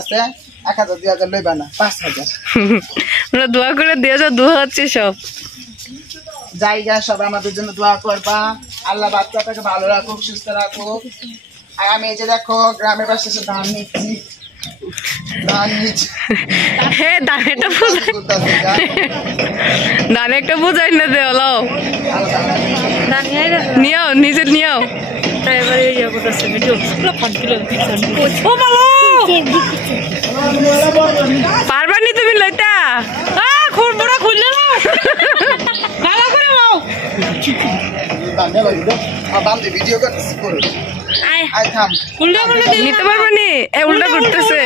আছে 1000 2000 লইবা না 5000 আমরা দোয়া করে দিয়ে যাও দোয়া হচ্ছে সব জায়গা সব আমাদের জন্য দোয়া করবা আল্লাহ বাচ্চাটাকে ভালো রাখুক সুস্থ রাখুক আর আমি এই যে দেখো গ্রামের পাশে এসে ধান নিচ্ছি হ্যাঁ ধান একটা বুঝাই না দে হলো নিও নিজে নিও পারবা নি তুমি লইতা খুললে না ভালো করে নাও নিতে পারবো নি উল্টা করতেছে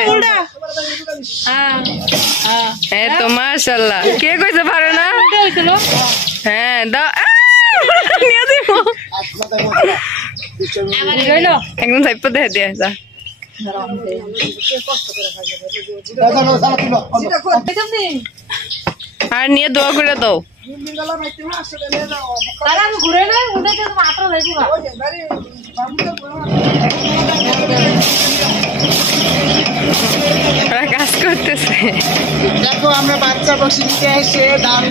তো মাশাআল্লাহ কে কইছে পারে না হ্যাঁ দাও নিয়ে দিব একদম সাইড পর দেখে দিয়ে যা আর নিয়ে দোয়া করে দাও কাজ করতেছে দেখো আমরা বাচ্চা বসে নিতে এসে দাম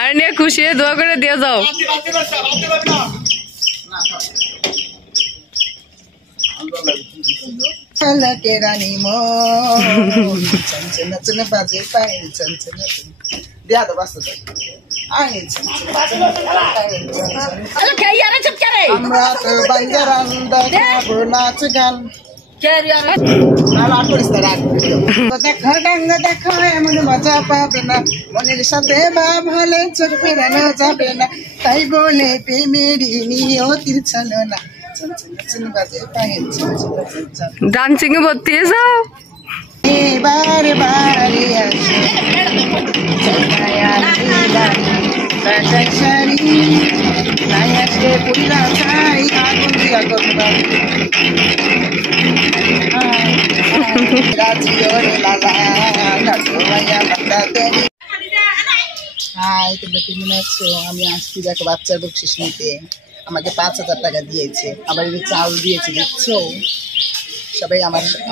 আর নিয়ে খুশি দোয়া করে দিয়ে যাও রানী মন বাজে পায়েল দিয়া তো বাস আমরা তো বাঞ্জারান দেখাবো নাচ গান দেখো ডাঙ্গা দেখো এমন মজা পাবে না মনের সাথে ভাব হলে চোখ ফেরানো যাবে না তাই বলে প্রেমেরই নিয়তির চলো না ডান্সিং এ ভর্তি যাও এবার বাড়ি আসে আমি আসছি দেখো বাচ্চার বকশিস নিতে আমাকে 5000 টাকা দিয়েছে আবার চাউল দিয়েছে দিচ্ছো সবাই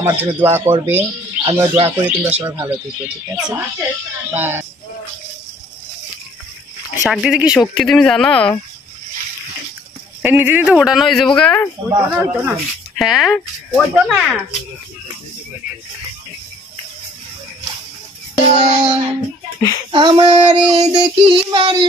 আমার জন্য দোয়া করবে আমিও দোয়া করি তোমরা সবাই ভালো থেকো ঠিক আছে বা শাক দিতে কি শক্তি তুমি জানো নিজে নিজে ওঠানো হয়ে যাবো গা হ্যাঁ আমার দেখি বাড়ি